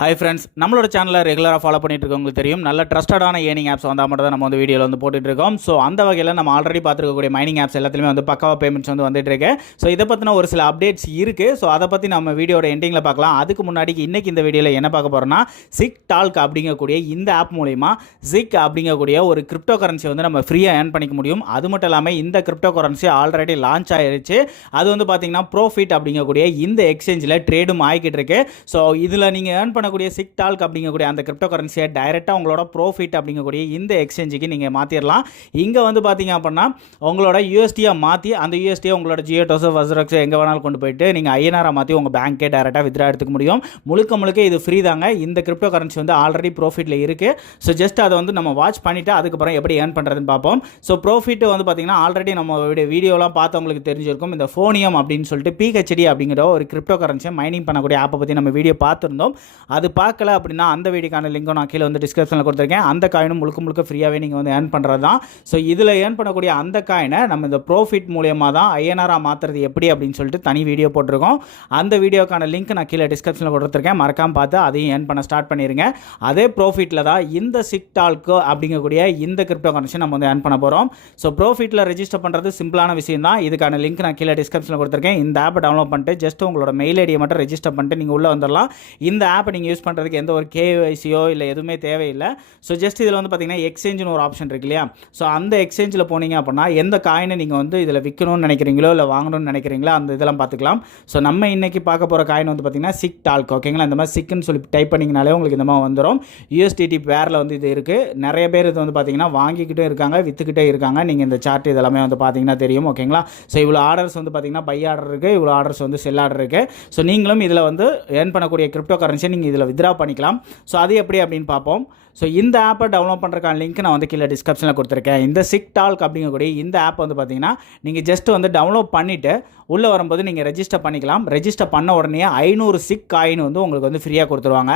Hi friends, நம்மளோட சேனலில் ரெகுலராக ஃபாலோ பண்ணிட்டு இருக்கவங்களுக்கு தெரியும். நல்ல ட்ரஸ்டடான ஏர்னிங் ஆப்ஸ் வந்தால் மட்டும் தான் நம்ம வந்து வீடியோவில் வந்து போட்டுட்டு இருக்கோம். ஸோ அந்த வகையில் நம்ம ஆல்ரெடி பார்த்துருக்கக்கூடிய மைனிங் ஆப்ஸ் எல்லாத்துலேயுமே வந்து பக்காவாக பேமெண்ட்ஸ் வந்து வந்துட்டு இருக்கு. ஸோ இதை பற்றின ஒரு சில அப்டேட்ஸ் இருக்குது. ஸோ அதை பற்றி நம்ம வீடியோட எண்டிங்கில் பார்க்கலாம். அதுக்கு முன்னாடி இன்றைக்கி இந்த வீடியோவில் என்ன பார்க்க போகிறோம்னா, சிக் டால்க் அப்படிங்கக்கூடிய இந்த ஆப் மூலிமா சிக் அப்படிங்கக்கூடிய ஒரு கிரிப்டோ கரன்சி வந்து நம்ம ஃப்ரீயாக ஏர்ன் பண்ணிக்க முடியும். அது மட்டும் இல்லாமல் இந்த கிரிப்டோ கரன்சி ஆல்ரெடி லான்ச் ஆயிருச்சு. அது வந்து பார்த்தீங்கன்னா ப்ரோஃபிட் அப்படிங்கக்கூடிய இந்த எக்ஸ்சேஞ்சில் ட்ரேடும் ஆகிக்கிட்டு இருக்கு. ஸோ இதில் நீங்கள் ஏர்ன் பண்ணக்கூடிய சிக் டால்க் அப்படிங்கக்கூடிய அந்த கிரிப்டோ கரன்சியை டைரெக்டாக உங்களோட ப்ரோஃபிட் அப்படிங்கக்கூடிய இந்த எக்ஸ்சேஞ்சுக்கு நீங்கள் மாற்றிடலாம். இங்கே வந்து பார்த்தீங்க அப்படின்னா உங்களோட யூஎஸ்டியை மாற்றி அந்த யூஎஸ்டியை உங்களோட ஜியோடோஸோ வசரக்ஸோ எங்கே வேணாலும் கொண்டு போயிட்டு நீங்கள் ஐஎன்ஆரை மாற்றி உங்கள் பேங்க்கே டைரெக்டாக வித்ரா எடுத்துக்க முடியும். முழுக்க இது ஃப்ரீ தாங்க. இந்த கிரிப்டோ கரன்சி வந்து ஆல்ரெடி ப்ரோஃபிட்டில் இருக்குது. ஸோ ஜஸ்ட் அதை வந்து நம்ம வாட்ச் பண்ணிவிட்டு அதுக்கப்புறம் எப்படி ஏர்ன் பண்ணுறதுன்னு பார்ப்போம். ஸோ ப்ரோஃபிட் வந்து பார்த்தீங்கன்னா ஆல்ரெடி நம்ம வீடியோலாம் பார்த்தவங்களுக்கு தெரிஞ்சிருக்கும். இந்த ஃபோனியம் அப்படின்னு சொல்லிட்டு பிஹெச்டி அப்படிங்கிற ஒரு கிரிப்டோ கரன்சியை மைனிங் பண்ணக்கூடிய ஆப்பை பற்றி நம்ம வீடியோ பார்த்துருந்தோம். அது பார்க்கல அப்படின்னா அந்த வீடியோக்கான லிங்க்கும் நான் கீழே வந்து டிஸ்கிரிப்ஷனில் கொடுத்துருக்கேன். அந்த காயினும் முழுக்க ஃப்ரீயாகவே நீங்கள் வந்து ஏர்ன் பண்ணுறது தான். ஸோ இதில் ஏர்ன் பண்ணக்கூடிய அந்த காயினை நம்ம இந்த ப்ரோஃபிட் மூலியமாக தான் ஐஎன்ஆராக மாற்றுறது எப்படி அப்படின்னு சொல்லிட்டு தனி வீடியோ போட்டிருக்கோம். அந்த வீடியோக்கான லிங்க் நான் கீழே டிஸ்கிரிப்ஷனில் கொடுத்துருக்கேன். மறக்காமல் பார்த்து அதையும் ஏர்ன் பண்ண ஸ்டார்ட் பண்ணிடுங்க. அதே ப்ரோஃபிட்டில் தான் இந்த சிக் டால்க் அப்படிங்கக்கூடிய இந்த கிரிப்டோ கரன்சி நம்ம வந்து ஏர்ன் பண்ண போகிறோம். ஸோ ப்ரோஃபிட்டில் ரெஜிஸ்டர் பண்ணுறது சிம்பிளான விஷயம் தான். இதுக்கான லிங்க் நான் கீழே டிஸ்கிரிப்ஷனில் கொடுத்துருக்கேன். இந்த ஆப்பை டவுன்லோட் பண்ணிட்டு ஜஸ்ட் உங்களோட மெயில் ஐடியை மட்டும் ரெஜிஸ்டர் பண்ணிட்டு நீங்கள் உள்ளே வந்துடலாம். இந்த ஆப்பை நீங்கள் யூஸ் பண்ணுறதுக்கு எந்த ஒரு கேஒய்சியோ இல்லை எதுவுமே தேவையில்லை. ஸோ ஜஸ்ட் இதில் வந்து பார்த்தீங்கன்னா எக்ஸ்சேஞ்சுன்னு ஒரு ஆப்ஷன் இருக்கு இல்லையா? ஸோ அந்த எக்ஸ்சேஞ்சில் போனீங்க அப்படின்னா எந்த காயினை நீங்கள் வந்து இதில் விற்கணும்னு நினைக்கிறீங்களோ இல்லை வாங்கணும்னு நினைக்கிறீங்களோ அந்த இதெல்லாம் பார்த்துக்கலாம். ஸோ நம்ம இன்றைக்கி பார்க்க போகிற காயின் வந்து பார்த்தீங்கன்னா சிக் டால்க். ஓகேங்களா? இந்த மாதிரி சிக்குன்னு சொல்லி டைப் பண்ணிங்கனாலே உங்களுக்கு இந்த மாதிரி வந்துடும். யூஎஸ்டிடி பேரில் வந்து இது இருக்குது. நிறைய பேர் இது வந்து பார்த்தீங்கன்னா வாங்கிக்கிட்டே இருக்காங்க, விற்றுக்கிட்டே இருக்காங்க. நீங்கள் இந்த சார்ட் இதெல்லாமே வந்து பார்த்தீங்கன்னா தெரியும். ஓகேங்களா? ஸோ இவ்வளோ ஆர்டர்ஸ் வந்து பார்த்தீங்கன்னா பை ஆர்டர் இருக்குது, இவ்வளோ ஆர்டர்ஸ் வந்து செல் ஆர்டர் இருக்குது. ஸோ நீங்களும் இதில் வந்து ஏர்ன் பண்ணக்கூடிய கிரிப்டோ கரன்சியை நீங்கள் இதில் வித்ரா பண்ணிக்கலாம். ஸோ அது எப்படி அப்படின்னு பார்ப்போம். ஸோ இந்த ஆப்பை டவுன்லோட் பண்ணுறக்கான லிங்க் நான் வந்து கீழே டிஸ்கிரிப்ஷனில் கொடுத்துருக்கேன். இந்த சிக் டால்க் அப்படிங்கக்கூடிய இந்த ஆப் வந்து பார்த்தீங்கன்னா நீங்கள் ஜஸ்ட் வந்து டவுன்லோட் பண்ணிவிட்டு உள்ளே வரும்போது நீங்கள் ரெஜிஸ்டர் பண்ணிக்கலாம். ரெஜிஸ்டர் பண்ண உடனே 500 சிக் காயின் வந்து உங்களுக்கு வந்து ஃப்ரீயாக கொடுத்துருவாங்க.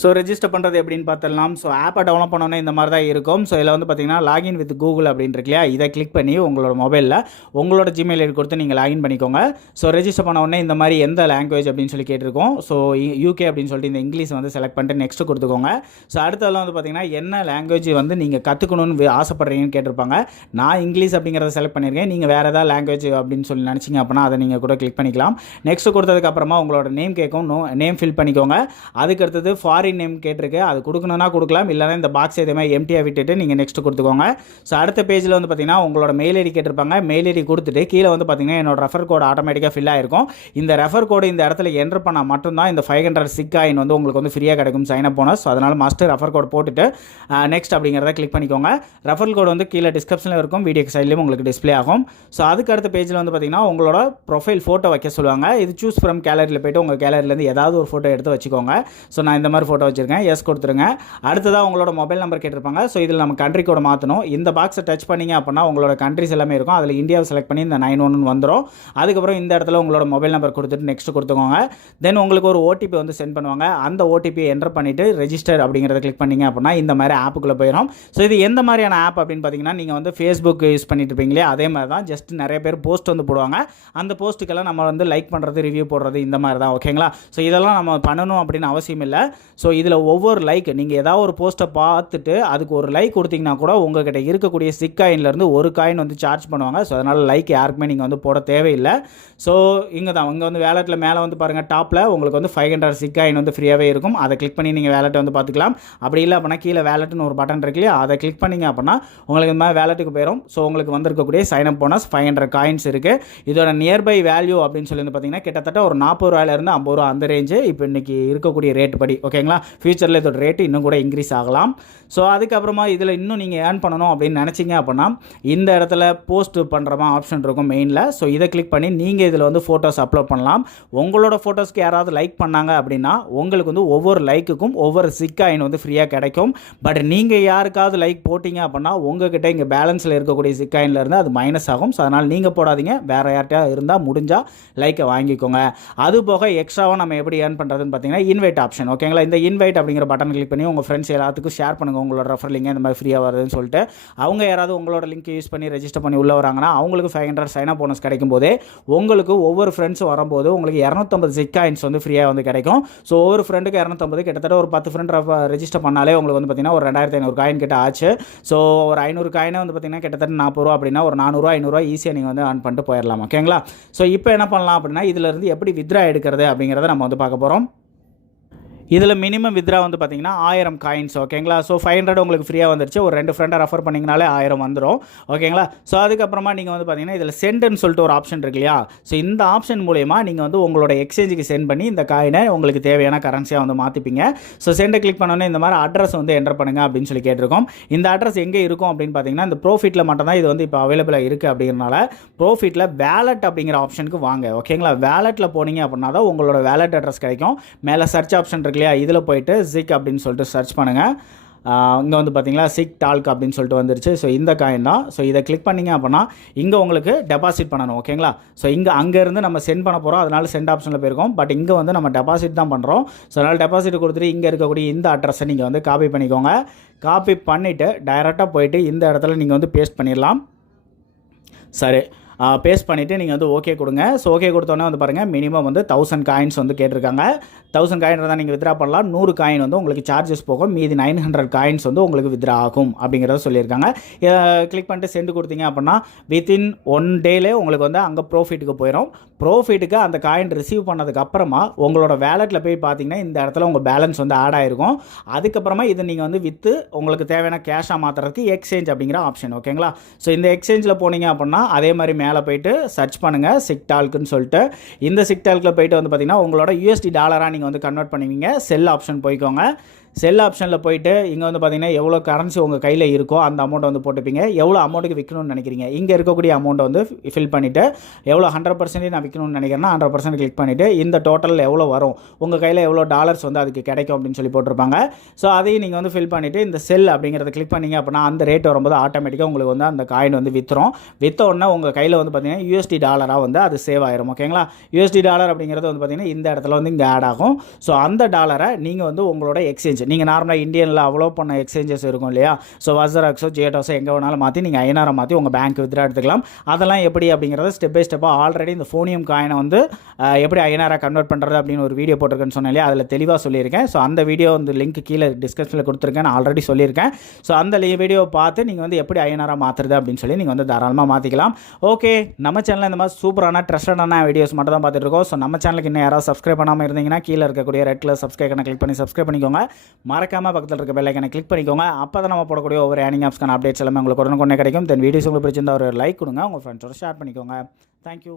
ஸோ ரெஜிஸ்டர் பண்ணுறது எப்படின்னு பார்த்துடலாம். ஸோ ஆப்பை டவுன்லோட் பண்ணோன்னே இந்த மாதிரி தான் இருக்கும். ஸோ இதில் வந்து பார்த்தீங்கன்னா லாகின் வித் கூகுள் அப்படின்னு இருக்கு இல்லையா? இதை கிளிக் பண்ணி உங்களோட மொபைலில் உங்களோட ஜிமெயில் ஐடி கொடுத்து நீங்கள் லாகின் பண்ணிக்கோங்க. ஸோ ரெஜிஸ்டர் பண்ண உடனே இந்த மாதிரி எந்த லாங்குவேஜ் அப்படின்னு சொல்லி கேட்டிருக்கோம். ஸோ யூகே அப்படின்னு சொல்லிட்டு இந்த இங்கிலீஷ் வந்து செலக்ட் பண்ணிட்டு நெக்ஸ்ட் கொடுத்துக்கோங்க. ஸோ அடுத்ததெல்லாம் வந்து பார்த்தீங்கன்னா என்ன லாங்குவேஜ் வந்து நீங்கள் கற்றுக்கணும்னு ஆசைப்படுறீங்கன்னு கேட்டிருப்பாங்க. நான் இங்கிலீஷ் அப்படிங்கிறத செலக்ட் பண்ணியிருக்கேன். நீங்கள் வேறு ஏதாவது லாங்குவேஜ் அப்படின்னு சொல்லி நினச்சிங்க அப்படின்னா அதை நீங்கள் கூட கிளிக் பண்ணிக்கலாம். நெக்ஸ்ட் கொடுத்ததுக்கப்புறமா உங்களோட நேம் கேட்கும். நேம் ஃபில் பண்ணிக்கோங்க. அதுக்கடுத்தது நேம் கேட்டிருக்கு, அது கொடுக்கணும்னா கொடுக்கலாம், இல்லைனா இந்த பாக்ஸ் எதுவுமே எம்டியாக விட்டுட்டு நீங்கள் நெக்ஸ்ட் கொடுத்துக்கோங்க. ஸோ அடுத்த பேஜில் வந்து பார்த்தீங்கன்னா உங்களோட மெயில் ஐடி கேட்டிருப்பாங்க. மெயில் ஐடி கொடுத்துட்டு கீழே வந்து பார்த்தீங்கன்னா என்னோட ரெஃபர் கோட் ஆட்டோமேட்டிக்காக ஃபில் ஆயிருக்கும். இந்த ரெஃபர் கோடு இந்த இடத்துல என்டர் பண்ணால் மட்டும்தான் இந்த 500 சிக் காயின் வந்து உங்களுக்கு வந்து ஃப்ரீயாக கிடைக்கும் சைன் அப் போனஸ். ஸோ அதனால் மஸ்ட் ரெஃபர் கோட் போட்டுட்டு நெக்ஸ்ட் அப்படிங்கிறத கிளிக் பண்ணிக்கோங்க. ரெஃபர் கோடு வந்து கீழே டிஸ்கிரிப்ஷனில் இருக்கும், வீடியோ சைட்லேயும் உங்களுக்கு டிஸ்பிளே ஆகும். ஸோ அதுக்கு அடுத்த பேஜில் வந்து பார்த்தீங்கன்னா உங்களோட ப்ரொஃபைல் ஃபோட்டோ வைக்க சொல்லுவாங்க. இது சூஸ் ஃப்ரம் கேலரியில் போய்ட்டு உங்கள் கேலரிலேருந்து ஏதாவது ஒரு ஃபோட்டோ எடுத்து வச்சுக்கோங்க. ஸோ நான் இந்த மாதிரி ஃபோட்டோ வச்சுருக்கேன். எஸ் கொடுத்துருங்க. அடுத்ததாக உங்களோட மொபைல் நம்பர் கேட்டிருப்பாங்க. ஸோ இதில் நம்ம கண்ட்ரி கோட் மாற்றணும். இந்த பாக்ஸை டச் பண்ணிங்க அப்படின்னா உங்களோட கண்ட்ரிஸ் எல்லாமே இருக்கும். அதில் இந்தியாவை செலக்ட் பண்ணி இந்த 91 வந்துடும். அதுக்கப்புறம் இந்த இடத்துல உங்களோட மொபைல் நம்பர் கொடுத்துட்டு நெக்ஸ்ட் கொடுத்துக்கோங்க. தென் உங்களுக்கு ஒரு ஓடிபி வந்து சென்ட் பண்ணுவாங்க. அந்த ஓடிபியை என்டர் பண்ணிவிட்டு ரெஜிஸ்டர் அப்படிங்கிறத கிளிக் பண்ணிங்க அப்படின்னா இந்த மாதிரி ஆப்புக்குள்ளே போயிடும். ஸோ இது எந்த மாதிரியான ஆப் அப்படின்னு பார்த்தீங்கன்னா நீங்கள் வந்து ஃபேஸ்புக் யூஸ் பண்ணிட்டு இருப்பீங்களே அதே மாதிரி தான். ஜஸ்ட் நிறைய பேர் போஸ்ட் வந்து போடுவாங்க. அந்த போஸ்ட்டுக்கெல்லாம் நம்ம வந்து லைக் பண்ணுறது, ரிவ்யூ போடுறது இந்த மாதிரி தான். ஓகேங்களா? ஸோ இதெல்லாம் நம்ம பண்ணணும் அப்படின்னு அவசியம் இல்லை. ஸோ இதில் ஒவ்வொரு லைக் நீங்கள் ஏதாவது ஒரு போஸ்ட்டை பார்த்துட்டு அதுக்கு ஒரு லைக் கொடுத்தீங்கன்னா கூட உங்கள்கிட்ட இருக்கக்கூடிய சிக் காயின்லேருந்து ஒரு காயின் வந்து சார்ஜ் பண்ணுவாங்க. ஸோ அதனால் லைக் யாருக்குமே நீங்கள் வந்து போட தேவையில்லை. ஸோ இங்கே தான் இங்கே வந்து வேலெட்டில் மேலே வந்து பாருங்கள், டாப்பில் உங்களுக்கு வந்து 500 சிக் காயின் வந்து ஃப்ரீயாகவே இருக்கும். அதை கிளிக் பண்ணி நீங்கள் வேலெட்டை வந்து பார்த்துக்கலாம். அப்படி இல்லை அப்படின்னா கீழே வேலெட்டுன்னு ஒரு பட்டன் இருக்கு இல்லையா? அதை கிளிக் பண்ணிங்க அப்படின்னா உங்களுக்கு இந்த மாதிரி வேலெட்டுக்கு போயிடும். ஸோ உங்களுக்கு வந்திருக்கக்கூடிய சைன் அப் போனஸ் 500 காயின்ஸ் இருக்குது. இதோட நியர்பை வேல்யூ அப்படின்னு சொல்லி வந்து பார்த்தீங்கன்னா கிட்டத்தட்ட ஒரு 40 ரூபாயிலேருந்து 50 ரூபா அந்த ரேஞ்சு இப்போ இன்றைக்கி இருக்கக்கூடிய ரேட் படி. ஓகேங்களா? ஃபியூச்சரில் இதோட ரேட்டு இன்னும் கூட இன்க்ரீஸ் ஆகலாம். ஸோ அதுக்கப்புறமா இதில் இன்னும் நீங்கள் ஏர்ன் பண்ணணும் அப்படின்னு நினச்சிங்க அப்படின்னா இந்த இடத்துல போஸ்ட் பண்ணுற மாதிரி ஆப்ஷன் இருக்கும் மெயினில். ஸோ இதை கிளிக் பண்ணி நீங்கள் இதில் வந்து ஃபோட்டோஸ் அப்லோட் பண்ணலாம். உங்களோட ஃபோட்டோஸ்க்கு யாராவது லைக் பண்ணாங்க அப்படின்னா உங்களுக்கு வந்து ஒவ்வொரு லைக்குக்கும் ஒவ்வொரு சிக் காயின் வந்து ஃப்ரீயாக கிடைக்கும். பட் நீங்கள் யாருக்காவது லைக் போட்டிங்க அப்படின்னா உங்ககிட்ட இங்கே பேலன்ஸில் இருக்கக்கூடிய சிக் காயின்லேருந்து அது மைனஸ் ஆகும். ஸோ அதனால் நீங்கள் போடாதீங்க. வேறு யார்கிட்டயா இருந்தால் முடிஞ்சால் லைக்கை வாங்கிக்கோங்க. அது போக எக்ஸ்ட்ராவாக நம்ம எப்படி ஏர்ன் பண்ணுறதுன்னு பார்த்தீங்கன்னா இன்வைட் ஆப்ஷன். ஓகேங்களா? இந்த இன்வைட் அப்படிங்கிற பட்டன் கிளிக் பண்ணி உங்கள் ஃப்ரெண்ட்ஸ் எல்லாத்துக்கும் ஷேர் பண்ணுங்கள் உங்களோட ரெஃபர் லிங்க் இந்த மாதிரி ஃப்ரீயாக வருதுன்னு சொல்லிட்டு. அவங்க யாராவது உங்களோட லிங்க் யூஸ் பண்ணி ரெஜிஸ்டர் பண்ணி உள்ளே வராங்கன்னா அவங்களுக்கு 500 சைன் அப் போனஸ் கிடைக்கும் போதே உங்களுக்கு ஒவ்வொரு ஃப்ரெண்ட்ஸ் வரும்போது உங்களுக்கு 250 ஜிக் காயின்ஸ் வந்து ஃப்ரீயாக வந்து கிடைக்கும். ஸோ ஒவ்வொரு ஃப்ரெண்டுக்கு 250 கிட்டத்தட்ட ஒரு 10 ஃப்ரெண்ட் ரெஜிஸ்டர் பண்ணாலே உங்களுக்கு வந்து பார்த்தீங்கன்னா ஒரு 2500 காயின் கிட்ட ஆச்சு. ஸோ ஒரு 500 காயினை வந்து பார்த்தீங்கன்னா கிட்டத்தட்ட 40 ரூபா அப்படின்னா ஒரு 400 500 ஈஸியாக நீங்கள் வந்து earn பண்ணிட்டு போயிடலாம். ஓகேங்களா? ஸோ இப்போ என்ன பண்ணலாம் அப்படின்னா இதிலிருந்து எப்படி வித்ரா எடுக்கிறது அப்படிங்கிறத நம்ம வந்து பார்க்க போகிறோம். இதில் மினிமம் வித்ரா வந்து பார்த்தீங்கன்னா 1000 காயின்ஸ். ஓகேங்களா? ஸோ 500 உங்களுக்கு ஃப்ரீயாக வந்துருச்சு. ஒரு 2 ஃப்ரெண்டை ரெஃபர் பண்ணிங்கனாலே 1000 வந்துடும். ஓகேங்களா? ஸோ அதுக்கப்புறமா நீங்கள் வந்து பார்த்தீங்கன்னா இதில் சென்டுன்னு சொல்லிட்டு ஒரு ஆப்ஷன் இருக்கு இல்லையா? ஸோ இந்த ஆப்ஷன் மூலயமா நீங்கள் வந்து உங்களோட எக்ஸ்சேஞ்சுக்கு சென்ட் பண்ணி இந்த காயினை உங்களுக்கு தேவையான கரன்சியாக வந்து மாற்றிப்பீங்க. ஸோ சென்டை கிளிக் பண்ணோன்னே இந்த மாதிரி அட்ரஸ் வந்து என்டர் பண்ணுங்கள் அப்படின்னு சொல்லி கேட்டிருக்கோம். இந்த அட்ரஸ் எங்கே இருக்கும் அப்படின்னு பார்த்தீங்கன்னா இந்த ப்ரோஃபிட்டில் மட்டும்தான் இது வந்து இப்போ அவைலபிளாக இருக்குது. அப்படிங்கிறனால ப்ரோஃபிட்டில் வேலட் அப்படிங்கிற ஆப்ஷனுக்கு வாங்க. ஓகேங்களா? வேலட்டில் போனீங்க அப்படின்னா தான் உங்களோட வேலட் அட்ரஸ் கிடைக்கும். மேலே சர்ச் ஆப்ஷன் இருக்கு இல்லையா? இதில் போயிட்டு ஜிக் அப்படின்னு சொல்லிட்டு சர்ச் பண்ணுங்கள். இங்கே வந்து பார்த்தீங்களா சிக் டால்க் அப்படின்னு சொல்லிட்டு வந்துருச்சு. ஸோ இந்த காயின் தான். ஸோ இதை கிளிக் பண்ணிங்க அப்படின்னா இங்கே உங்களுக்கு டெபாசிட் பண்ணணும். ஓகேங்களா? ஸோ அங்கேருந்து நம்ம சென்ட் பண்ண போகிறோம். அதனால சென்ட் ஆப்ஷனில் போயிருக்கோம். பட் இங்கே வந்து நம்ம டெபாசிட் தான் பண்ணுறோம். ஸோ அதனால் டெபாசிட் கொடுத்துட்டு இங்கே இருக்கக்கூடிய இந்த அட்ரஸை நீங்கள் வந்து காப்பி பண்ணிக்கோங்க. காப்பி பண்ணிவிட்டு டைரெக்டாக போயிட்டு இந்த இடத்துல நீங்கள் வந்து பேஸ்ட் பண்ணிடலாம். சரி, பேஸ்ட் பண்ணிவிட்டு நீங்கள் வந்து ஓகே கொடுங்க. ஸோ ஓகே கொடுத்தோன்னே வந்து பாருங்கள் மினிமம் வந்து 1000 காயின்ஸ் வந்து கேட்டிருக்காங்க. 1000 காயின் தான் நீங்கள் வித்ரா பண்ணலாம். 100 காயின் வந்து உங்களுக்கு சார்ஜஸ் போகும். மீதி 900 காயின்ஸ் வந்து உங்களுக்கு வித்ரா ஆகும் அப்படிங்கிறத சொல்லியிருக்காங்க. கிளிக் பண்ணிட்டு சென்ட் கொடுத்தீங்க அப்படின்னா வித்தின் 1 டேலே உங்களுக்கு வந்து அங்கே ப்ரோஃபிட்டுக்கு போயிடும். ப்ரோஃபிட்டுக்கு அந்த காயின் ரிசீவ் பண்ணதுக்கு அப்புறமா உங்களோட வேலெட்டில் போய் பார்த்தீங்கன்னா இந்த இடத்துல உங்கள் பேலன்ஸ் வந்து ஆட் ஆகிருக்கும். அதுக்கப்புறமா இதை நீங்கள் வந்து விற்று உங்களுக்கு தேவையான கேஷாக மாற்றுறதுக்கு எக்ஸ்சேஞ்ச் அப்படிங்கிற ஆப்ஷன். ஓகேங்களா? ஸோ இந்த எக்ஸ்சேஞ்சில் போனீங்க அப்படின்னா அதே மாதிரி மேலே போயிட்டு சர்ச் பண்ணுங்கள் சிக்டால்க்குன்னு சொல்லிட்டு. இந்த சிக்டால்கில் போயிட்டு வந்து பார்த்தீங்கன்னா உங்களோட USD டாலராக நீங்கள் வந்து கன்வெர்ட் பண்ணுவீங்க. செல் ஆப்ஷன் போய்க்கோங்க. செல் ஆப்ஷனில் போயிட்டு இங்கே வந்து பார்த்தீங்கன்னா எவ்வளோ கரன்சி உங்கள் கையில் இருக்கோ அந்த அமௌண்ட்டை வந்து போட்டுப்பீங்க. எவ்வளோ அமௌண்ட்டுக்கு விற்கணும்னு நினைக்கிறீங்க இங்கே இருக்கக்கூடிய அமௌண்ட்டை வந்து ஃபில் பண்ணிவிட்டு எவ்வளோ 100% நான் விற்கணும்னு நினைக்கிறேன்னா 100% கிளிக் பண்ணிவிட்டு இந்த டோட்டலில் எவ்வளோ வரும் உங்கள் கையில் எவ்வளோ டாலர்ஸ் வந்து அதுக்கு கிடைக்கும் அப்படின்னு சொல்லி போட்டிருப்பாங்க. ஸோ அதையும் நீங்கள் வந்து ஃபில் பண்ணிவிட்டு இந்த செல் அப்படிங்கிறத கிளிக் பண்ணிங்க அப்படின்னா அந்த ரேட் வரும்போது ஆட்டோமேட்டிக்காக உங்களுக்கு வந்து அந்த காயின் வந்து விற்றுரும். விற்ற உடனே உங்கள் கையில் வந்து பார்த்தீங்கன்னா USD டாலராக வந்து அது சேவ் ஆயிரும். ஓகேங்களா? USD டாலர் அப்படிங்கிறது வந்து பார்த்தீங்கன்னா இந்த இடத்துல வந்து இங்கே ஆட் ஆகும். ஸோ அந்த டாலரை நீங்கள் வந்து உங்களோட எக்ஸ்சேஞ்ச் நீங்கள் நார்மலாக இந்தியனில் அவ்வளோ பண்ண எக்ஸ்சேஞ்சஸ் இருக்கும் இல்லையா? ஸோ வசராக்ஸோ ஜேட்டோஸோ எங்கே வேணாலும் மாற்றி நீங்கள் ஐநாரை மாற்றி உங்கள் பேங்க் வித்ரா எடுத்துக்கலாம். அதெல்லாம் எப்படி அப்படிங்கிறத ஸ்டெப் பை ஸ்டெப்பாக ஆல்ரெடி இந்த ஃபோனியம் காயினை வந்து எப்படி ஐநாரை கன்வெர்ட் பண்ணுறது அப்படின்னு ஒரு வீடியோ போட்டிருக்கேன்னு சொன்னேன் இல்லையா? அதில் தெளிவாக சொல்லியிருக்கேன். ஸோ அந்த வீடியோ வந்து லிங்க் கீழே டிஸ்கிரிப்ஷனில் கொடுத்துருக்கேன். நான் ஆல்ரெடி சொல்லியிருக்கேன். ஸோ அந்த வீடியோவை பார்த்து நீங்கள் வந்து எப்படி ஐநாரை மாற்றுறது அப்படின்னு சொல்லி நீங்கள் வந்து தாராளமாக மாற்றிக்கலாம். ஓகே, நம்ம சேனலில் இந்த மாதிரி சூப்பரான ட்ரஸ்டடான வீடியோஸ் மட்டும் தான் பார்த்துட்டு இருக்கோம். ஸோ நம்ம சேனலுக்கு இன்னும் யாராவது சப்ஸ்கிரைப் பண்ணாமல் இருந்தீங்கன்னா கீழே இருக்கக்கூடிய ரெட் கலர் சப்ஸ்கிரைப் கிளிக் பண்ணி சப்ஸ்கிரைப் பண்ணிக்கோங்க. மறக்காமல் பக்கத்தில் இருக்க பெல் ஐகானை கிளிக் பண்ணிக்கோங்க. அப்போ தான் நம்ம போடக்கூடிய ஒவ்வொரு ஏர்னிங் ஆப்ஸ்க்கான அப்டேட்ஸ் எல்லாமே உங்களுக்கு உடனே கிடைக்கும். தென் வீடியோஸ் உங்களுக்கு பிடிச்சிருந்தா ஒரு லைக் கொடுங்க. உங்கள் ஃப்ரெண்ட்ஸோட ஷேர் பண்ணிக்கோங்க. தேங்க்யூ.